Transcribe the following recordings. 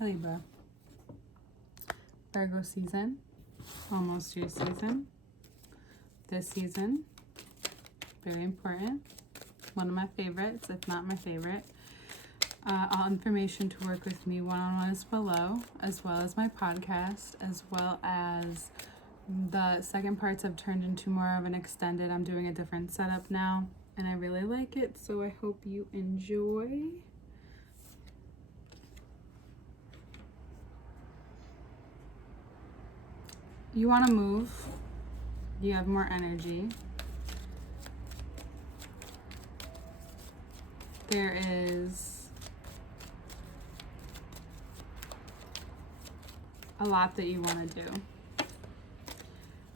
Libra. Virgo season, almost your season. This season, very important. One of my favorites, if not my favorite. All information to work with me one-on-one is below, as well as my podcast, as well as the second parts have turned into more of an extended. I'm doing a different setup now, and I really like it, so I hope you enjoy. You want to move. You have more energy. There is a lot that you want to do.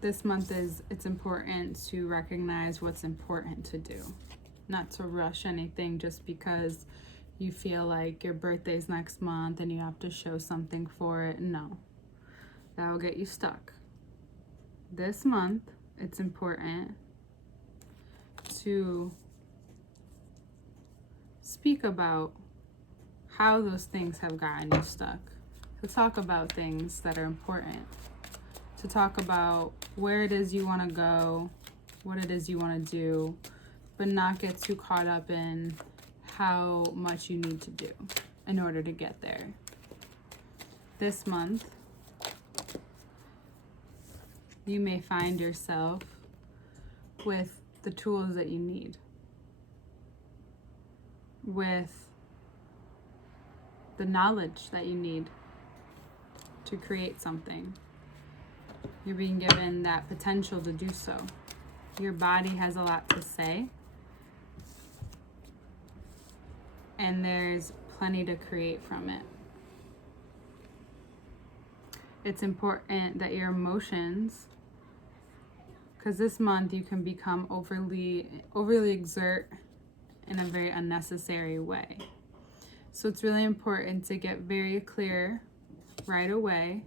This month it's important to recognize what's important to do. Not to rush anything just because you feel like your birthday's next month and you have to show something for it. No. That will get you stuck. This month, it's important to speak about how those things have gotten you stuck. To talk about things that are important. To talk about where it is you want to go, what it is you want to do, but not get too caught up in how much you need to do in order to get there. This month, you may find yourself with the tools that you need, with the knowledge that you need to create something. You're being given that potential to do so. Your body has a lot to say, and there's plenty to create from it. It's important that your emotions, because this month you can become overly exert in a very unnecessary way. So it's really important to get very clear right away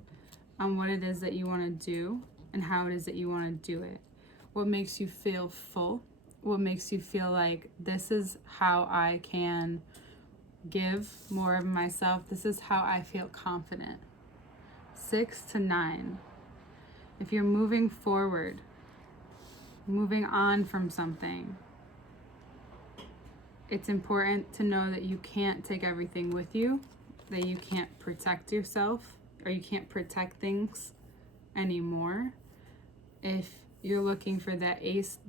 on what it is that you want to do and how it is that you want to do it. What makes you feel full? What makes you feel like this is how I can give more of myself? This is how I feel confident. 6 to 9. If you're moving forward, moving on from something, it's important to know that you can't take everything with you, that you can't protect yourself, or you can't protect things anymore. If you're looking for the ace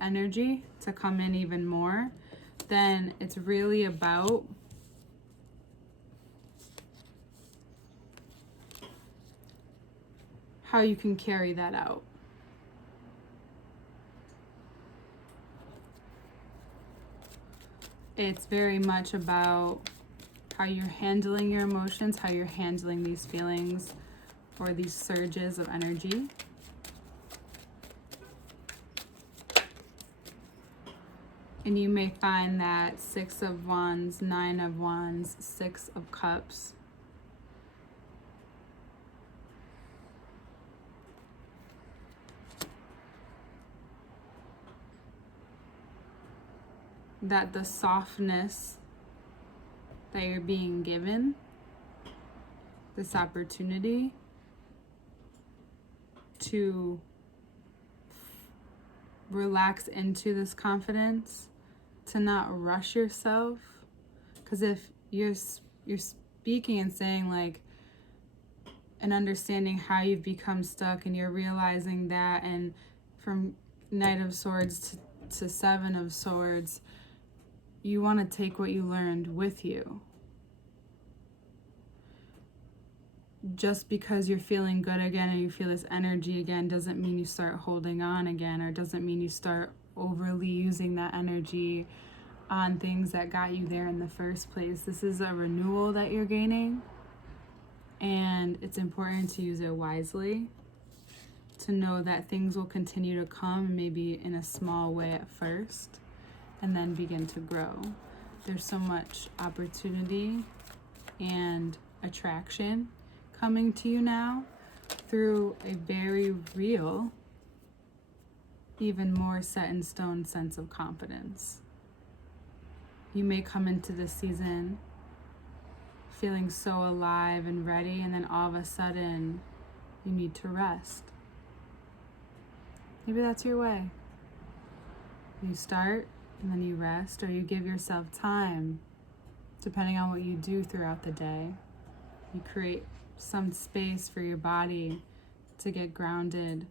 energy to come in even more, then it's really about how you can carry that out. It's very much about how you're handling your emotions, how you're handling these feelings or these surges of energy. And you may find that 6 of Wands, 9 of Wands, 6 of Cups that the softness that you're being given, this opportunity to relax into this confidence, to not rush yourself. Because if you're speaking and saying like and understanding how you've become stuck, and you're realizing that, and from Knight of Swords to 7 of Swords, you want to take what you learned with you. Just because you're feeling good again and you feel this energy again doesn't mean you start holding on again, or doesn't mean you start overly using that energy on things that got you there in the first place. This is a renewal that you're gaining, and it's important to use it wisely, to know that things will continue to come, maybe in a small way at first, and then begin to grow. There's so much opportunity and attraction coming to you now through a very real, even more set in stone sense of confidence. You may come into this season feeling so alive and ready, and then all of a sudden you need to rest. Maybe that's your way. You start and then you rest, or you give yourself time, depending on what you do throughout the day. You create some space for your body to get grounded,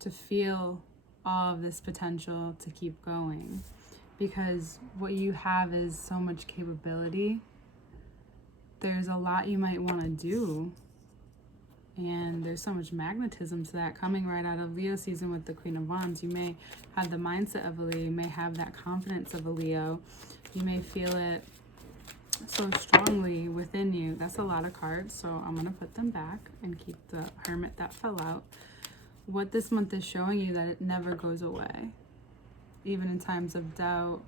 to feel all of this potential to keep going. Because what you have is so much capability. There's a lot you might want to do. And there's so much magnetism to that coming right out of Leo season with the Queen of Wands. You may have the mindset of a Leo. You may have that confidence of a Leo. You may feel it so strongly within you. That's a lot of cards, so I'm going to put them back and keep the Hermit that fell out. What this month is showing you that it never goes away. Even in times of doubt,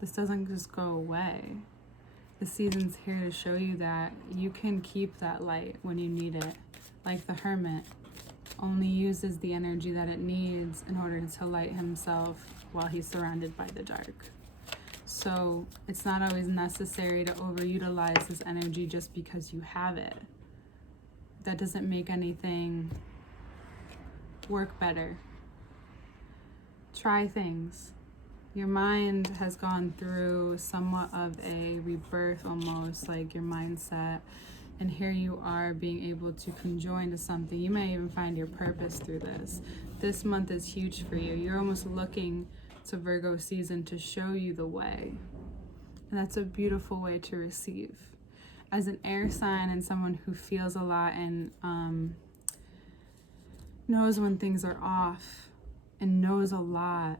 this doesn't just go away. The season's here to show you that you can keep that light when you need it. Like the Hermit only uses the energy that it needs in order to light himself while he's surrounded by the dark. So it's not always necessary to overutilize this energy just because you have it. That doesn't make anything work better. Try things. Your mind has gone through somewhat of a rebirth, almost like your mindset, and here you are being able to conjoin to something. You may even find your purpose through this. This month is huge for you. You're almost looking to Virgo season to show you the way, and that's a beautiful way to receive. As an air sign and someone who feels a lot and knows when things are off and knows a lot,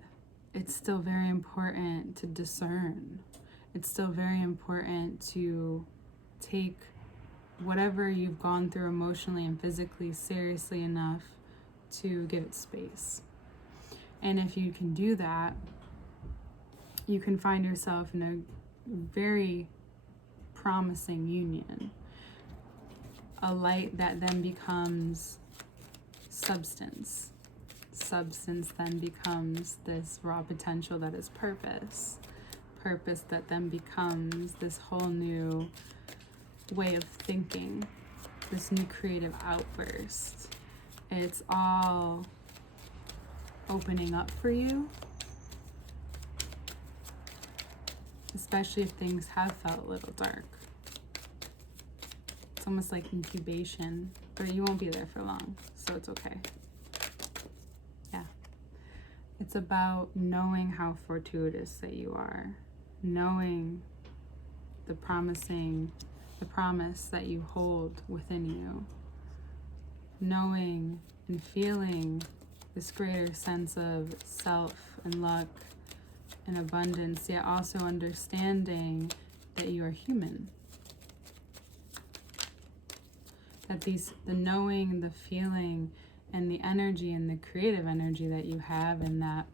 it's still very important to discern. It's still very important to take whatever you've gone through emotionally and physically seriously enough to give it space. And if you can do that, you can find yourself in a very promising union. A light that then becomes substance. Substance then becomes this raw potential that is purpose. Purpose that then becomes this whole new way of thinking, this new creative outburst. It's all opening up for you, especially if things have felt a little dark. It's almost like incubation, but you won't be there for long, so it's okay. It's about knowing how fortuitous that you are, knowing the promise that you hold within you, knowing and feeling this greater sense of self and luck and abundance, yet also understanding that you are human. That the knowing, the feeling, and the energy and the creative energy that you have and that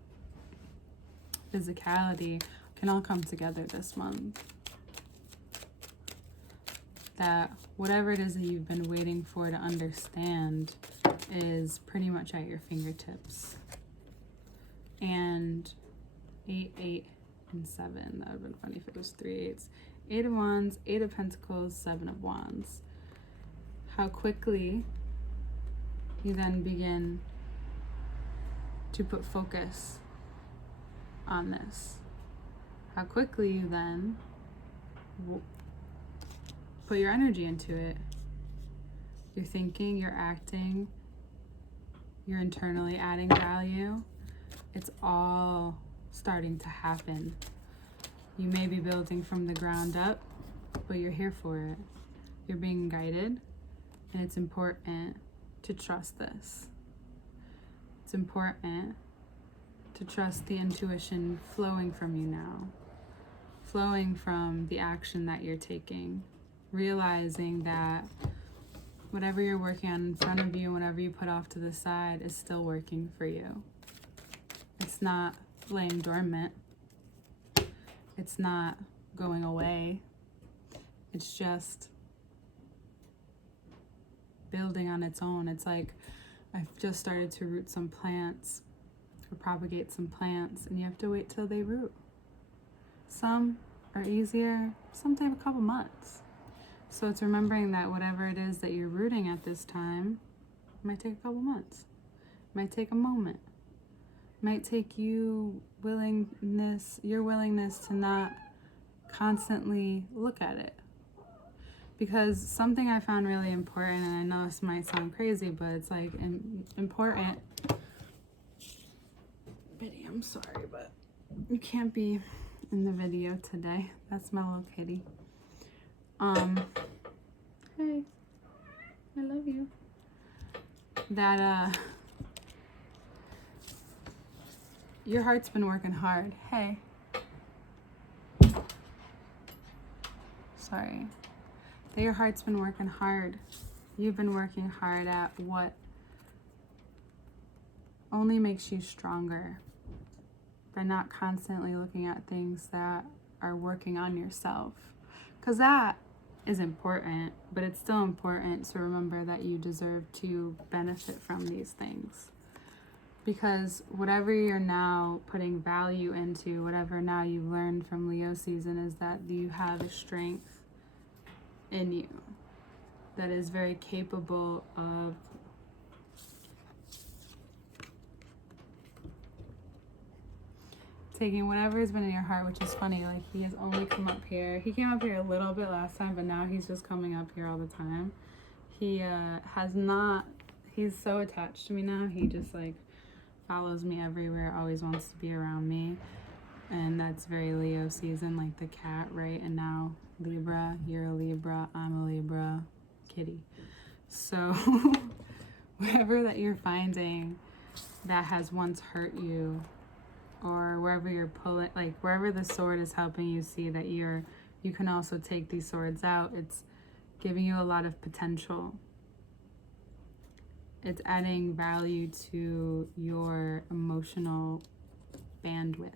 physicality can all come together this month. That whatever it is that you've been waiting for to understand is pretty much at your fingertips. And 8, 8, and 7. That would have been funny if it was 3 8s. 8 of Wands, 8 of Pentacles, 7 of Wands. How quickly you then begin to put focus on this. How quickly you then put your energy into it. You're thinking, you're acting, you're internally adding value. It's all starting to happen. You may be building from the ground up, but you're here for it. You're being guided, and it's important to trust this. It's important to trust the intuition flowing from you now, flowing from the action that you're taking, realizing that whatever you're working on in front of you, whatever you put off to the side, is still working for you. It's not laying dormant. It's not going away. It's just building on its own. It's like I've just started to root some plants or propagate some plants, and you have to wait till they root. Some or easier, sometimes a couple months. So it's remembering that whatever it is that you're rooting at this time might take a couple months, might take a moment, might take your willingness to not constantly look at it. Because something I found really important, and I know this might sound crazy, but it's like important. Biddy, I'm sorry, but you can't be in the video today. That's my little kitty. Hey, I love you. That your heart's been working hard. Hey. Sorry. That your heart's been working hard. You've been working hard at what only makes you stronger, by not constantly looking at things that are working on yourself. Because that is important, but it's still important to remember that you deserve to benefit from these things. Because whatever you're now putting value into, whatever now you learned from Leo season, is that you have a strength in you that is very capable of taking whatever has been in your heart, which is funny. Like, he has only come up here. He came up here a little bit last time, but now he's just coming up here all the time. He has not, he's so attached to me now. He just like follows me everywhere, always wants to be around me. And that's very Leo season, like the cat, right? And now Libra, you're a Libra, I'm a Libra, kitty. So whatever that you're finding that has once hurt you, or wherever you're pulling, like wherever the sword is helping you see that you can also take these swords out, it's giving you a lot of potential. It's adding value to your emotional bandwidth.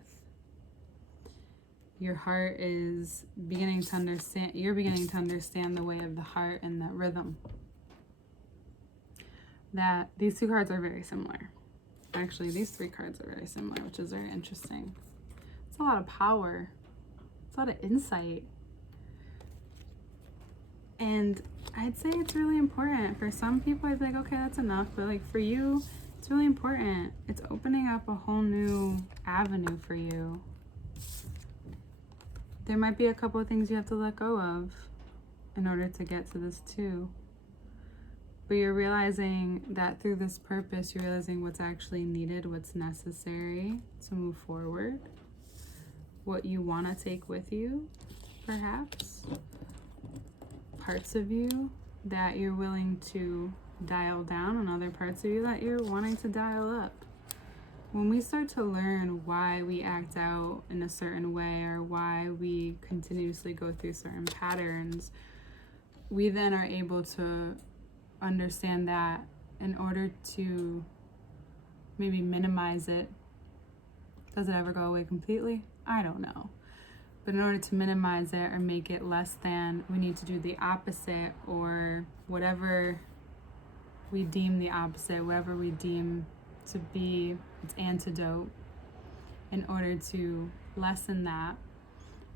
Your heart is beginning to understand, you're beginning to understand the way of the heart and the rhythm. That these two cards are very similar. Actually, these three cards are very similar, which is very interesting. It's a lot of power. It's a lot of insight. And I'd say it's really important. For some people, I'd be like, okay, that's enough. But like for you, it's really important. It's opening up a whole new avenue for you. There might be a couple of things you have to let go of in order to get to this too. But you're realizing that through this purpose, you're realizing what's actually needed, what's necessary to move forward, what you want to take with you, perhaps. Parts of you that you're willing to dial down, and other parts of you that you're wanting to dial up. When we start to learn why we act out in a certain way, or why we continuously go through certain patterns, we then are able to understand that in order to maybe minimize it, does it ever go away completely? I don't know. But in order to minimize it or make it less than, we need to do the opposite, or whatever we deem the opposite, whatever we deem to be its antidote, in order to lessen that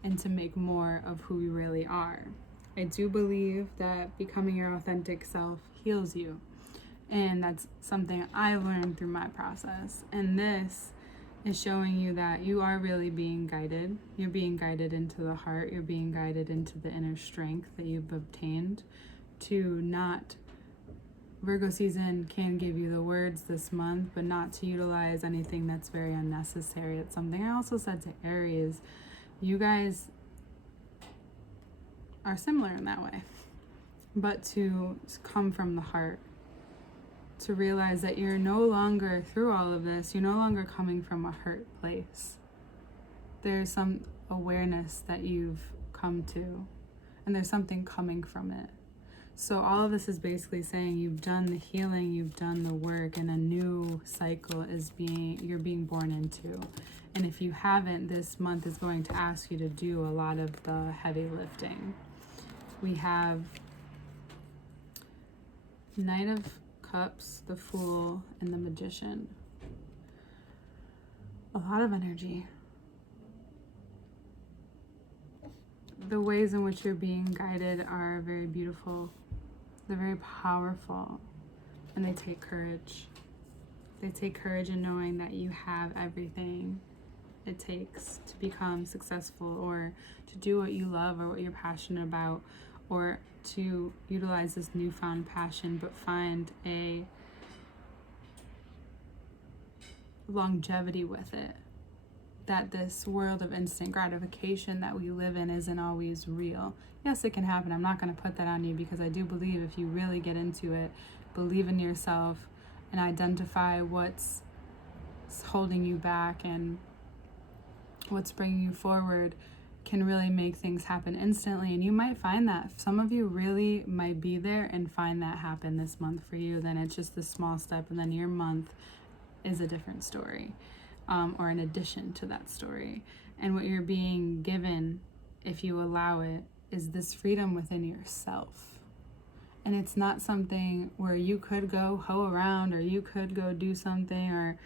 and to make more of who we really are. I do believe that becoming your authentic self heals you. And that's something I learned through my process. And this is showing you that you are really being guided. You're being guided into the heart. You're being guided into the inner strength that you've obtained to not, Virgo season can give you the words this month, but not to utilize anything that's very unnecessary. It's something I also said to Aries. You guys are similar in that way, but to come from the heart, to realize that you're no longer, through all of this, you're no longer coming from a hurt place. There's some awareness that you've come to, and there's something coming from it. So all of this is basically saying you've done the healing, you've done the work, and a new cycle is you're being born into. And if you haven't, this month is going to ask you to do a lot of the heavy lifting. We have Knight of Cups, the Fool, and the Magician. A lot of energy. the ways in which you're being guided are very beautiful. They're very powerful, and they take courage. They take courage in knowing that you have everything it takes to become successful, or to do what you love or what you're passionate about, or to utilize this newfound passion but find a longevity with it. That this world of instant gratification that we live in isn't always real. Yes, it can happen. I'm not going to put that on you, because I do believe if you really get into it, believe in yourself, and identify what's holding you back and what's bringing you forward, can really make things happen instantly. And you might find that some of you really might be there and find that happen this month for you. Then it's just a small step, and then your month is a different story, or an addition to that story. And what you're being given, if you allow it, is this freedom within yourself. And it's not something where you could go hoe around, or you could go do something, or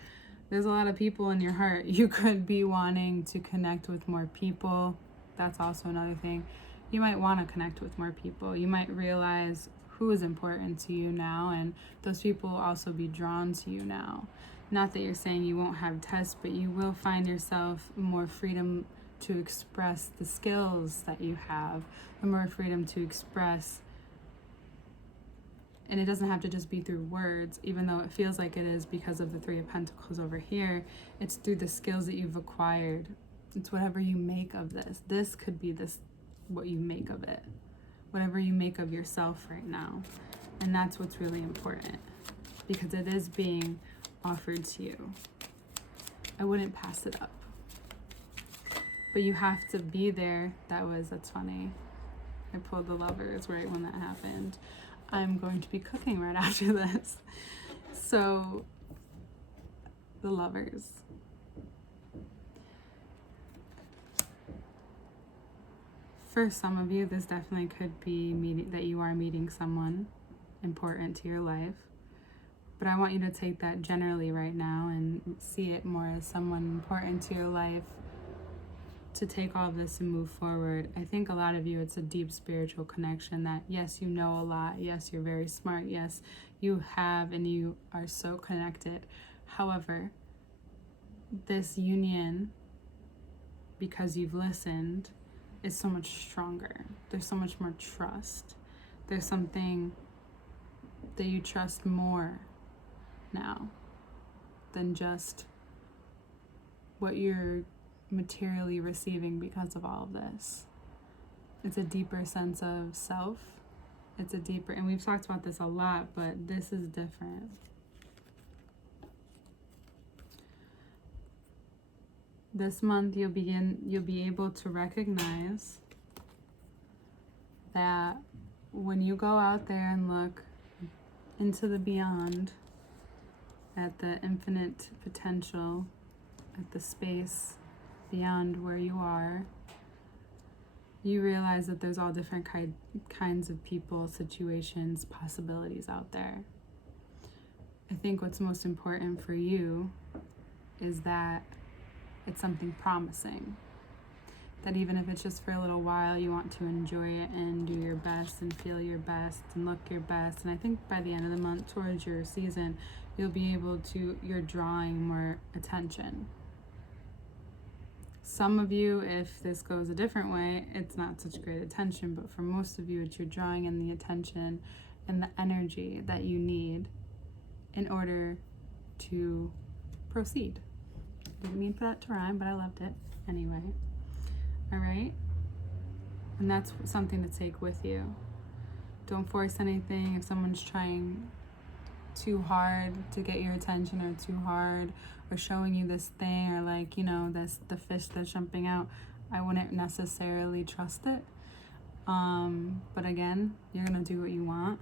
there's a lot of people in your heart. You could be wanting to connect with more people. That's also another thing. You might want to connect with more people. You might realize who is important to you now, and those people will also be drawn to you now. Not that you're saying you won't have tests, but you will find yourself more freedom to express the skills that you have, the more freedom to express. And it doesn't have to just be through words, even though it feels like it is because of the Three of Pentacles over here. It's through the skills that you've acquired. It's whatever you make of this. This could be what you make of it. Whatever you make of yourself right now. And that's what's really important, because it is being offered to you. I wouldn't pass it up. But you have to be there. That's funny. I pulled the Lovers right when that happened. I'm going to be cooking right after this. So, the Lovers. For some of you, this definitely could be that you are meeting someone important to your life. But I want you to take that generally right now and see it more as someone important to your life, to take all of this and move forward. I think a lot of you, it's a deep spiritual connection that, yes, you know a lot. Yes, you're very smart. Yes, you have, and you are so connected. However, this union, because you've listened, is so much stronger. There's so much more trust. There's something that you trust more now than just what you're materially receiving because of all of this. It's a deeper sense of self. It's a deeper, and we've talked about this a lot, but this is different. This month you'll be able to recognize that when you go out there and look into the beyond, at the infinite potential, at the space beyond where you are, you realize that there's all different kinds of people, situations, possibilities out there. I think what's most important for you is that it's something promising. That even if it's just for a little while, you want to enjoy it and do your best and feel your best and look your best. And I think by the end of the month, towards your season, you're drawing more attention. Some of you, if this goes a different way, it's not such great attention, but for most of you, you're drawing in the attention and the energy that you need in order to proceed. Didn't mean for that to rhyme, but I loved it anyway. All right? And that's something to take with you. Don't force anything. If someone's trying too hard to get your attention, or too hard, or showing you this thing, or that's the fish that's jumping out, I wouldn't necessarily trust it. But again, you're gonna do what you want.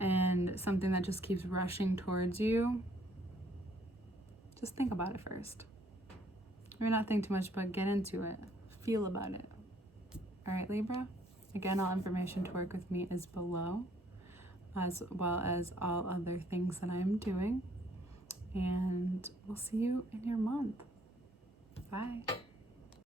And something that just keeps rushing towards you, just think about it first. Or not think too much, but get into it. Feel about it. All right, Libra? Again, all information to work with me is below, as well as all other things that I'm doing. And we'll see you in your month. Bye.